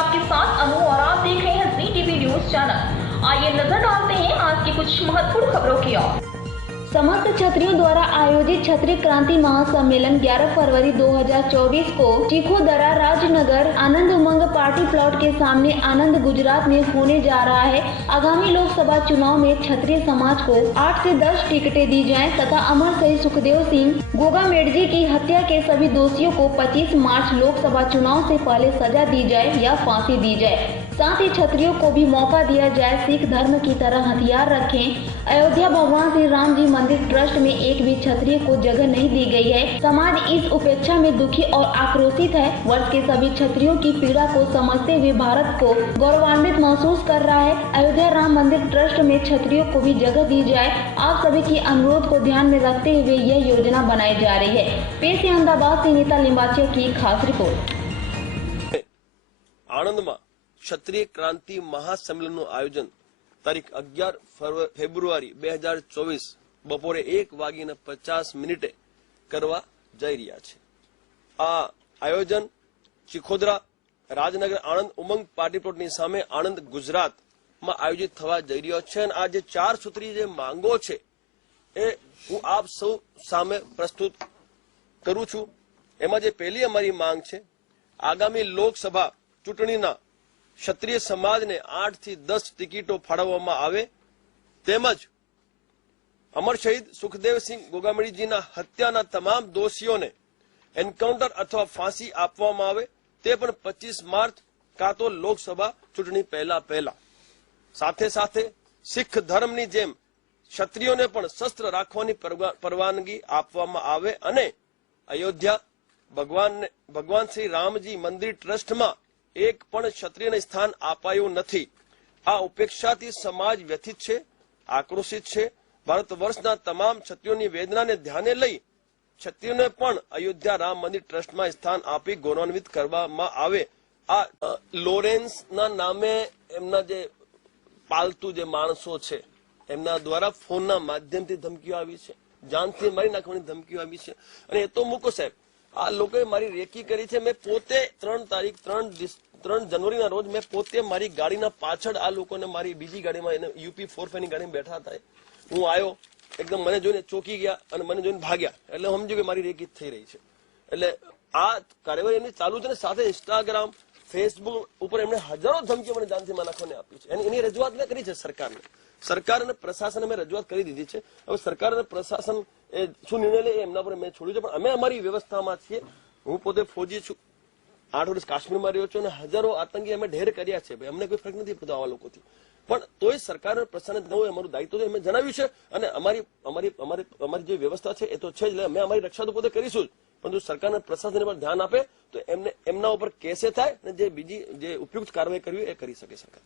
आपके साथ अनु और आप देख रहे हैं जी टीवी न्यूज चैनल। आइए नजर डालते हैं आज की कुछ महत्वपूर्ण खबरों की ओर। समस्त क्षत्रियों द्वारा आयोजित क्षत्रिय क्रांति महासम्मेलन 11 फरवरी 2024 को चीखोदरा राजनगर आनंद उमंग पार्टी प्लॉट के सामने आनंद गुजरात में होने जा रहा है। आगामी लोकसभा चुनाव में क्षत्रिय समाज को 8 से 10 टिकटें दी जाएं तथा अमर शहीद सुखदेव सिंह गोगामेडजी की हत्या के सभी दोषियों को 25 मार्च लोकसभा चुनाव से पहले सजा दी जाए या फांसी दी जाए। साथ ही क्षत्रियों को भी मौका दिया जाए सिख धर्म की तरह हथियार रखें। अयोध्या भगवान श्री राम जी मंदिर ट्रस्ट में एक भी क्षत्रिय को जगह नहीं दी गई है। समाज इस उपेक्षा में दुखी और आक्रोशित है। वर्ष के सभी क्षत्रियों की पीड़ा को समझते हुए भारत को गौरवान्वित महसूस कर रहा है। अयोध्या राम मंदिर ट्रस्ट में क्षत्रियों को भी जगह दी जाए। आप सभी की अनुरोध को ध्यान में रखते हुए यह योजना बनाई जा रही है। पेश है अहमदाबाद से नीता लिंबाचिया की खास रिपोर्ट। आनंद में क्षत्रिय क्रांति महासम्मेलन आयोजन तारीख 11 फेब्रुआरी 2024 बपोरे 1:50 करवा जई रह्या छे। आ आयोजन चीखोदरा राजनगर आनंद उमंग पार्टी प्लॉटनी सामे आनंद गुजरात में आयोजित थवा जई रह्यो छे। आ जे 4 सूत्री जे मांगो छे ए हूँ आप सौ सामे प्रस्तुत करूं छूं। एमां जे पहेली अमारी मांग छे आगामी लोकसभा चूंटणीना क्षत्रिय समाज ने 8 થી 10 टिकिटों फाळववामां आवे तेमज अमर शहीद सुखदेव सिंह गोगामेडीजीना हत्याना तमाम दोषीओने एनकाउंटर अथवा फांसी आपवामां आवे ते पण 25 मार्च का तो लोकसभा चूंटणी पहेला साथे साथे सिख धर्मनी जेम क्षत्रियोने पण शस्त्र राखवानी परवानगी आपवामां आवे अने अयोध्या भगवान श्री रामजी मंदिर ट्रस्ट में एक पण क्षत्रिय ने स्थान आपायु नहीं। आ उपेक्षाथी समाज व्यथित छे, आक्रोशित छे। भारत वर्षना तमाम क्षत्रियोनी वेदना ने ध्याने लई क्षत्रियोने पण अयोध्या राम मंदिर ट्रस्ट में स्थान आपी गौरवान्वित करवामां आवे। आ लॉरेंस ना नामे एमना जे पालतू जे माणसो छे एमना द्वारा फोन ना माध्यमथी धमकीओ आवी छे, जानथी मारी नाखवानी धमकीओ आवी छे। अने ए तो मूको साहेब आ लोकोए मारी रेकी करी छे। मैं पोते 3 जनवरी रोज मैं पोते मारी गाड़ी पाछळ आ लोकोने मारी बीजी गाड़ी में UP 45 गाड़ी में बैठा था। हूँ आयो एकदम मने जोईने चौकी गया और मने जोईने भाग्या एटले समझ्यो के मारी रेकी थई रही छे। एटले आ कार्यवाही एमनी चालू छे। साथे इंस्टाग्राम फेसबुक उपर एमणे हजारों धमकीओ मने जानथी मां नाखवाने आपी छे। एनी रजूआत में करी छे सरकार ने प्रशासन में रजूआत करी दीधी छे। हवे सरकार ने प्रशासन शुं निर्णय ले एमना पर मैं छोड्યું છે પણ અમે અમારી વ્યવસ્થામાં છીએ। હું પોતે ફોજી છું, 8 વર્ષ કાશ્મીરમાં રહ્યો છું અને હજારો આતંકી અમે ઢેર કર્યા છે। અમને કોઈ ફરક નથી પડતો આવા લોકોથી, પણ તોય સરકાર પ્રશાસન ન હોય અમારું દાયિત્વ તો અમે જણાવ્યું છે અને અમારી જે વ્યવસ્થા છે એ તો છે જ। એટલે અમે અમારી રક્ષા તો પોતે કરીશું જ, પરંતુ સરકારના પ્રશાસન પર ધ્યાન આપે તો એમના ઉપર કેસે થાય અને જે બીજી જે ઉપયુક્ત કાર્યવાહી કરવી એ કરી શકે સરકાર।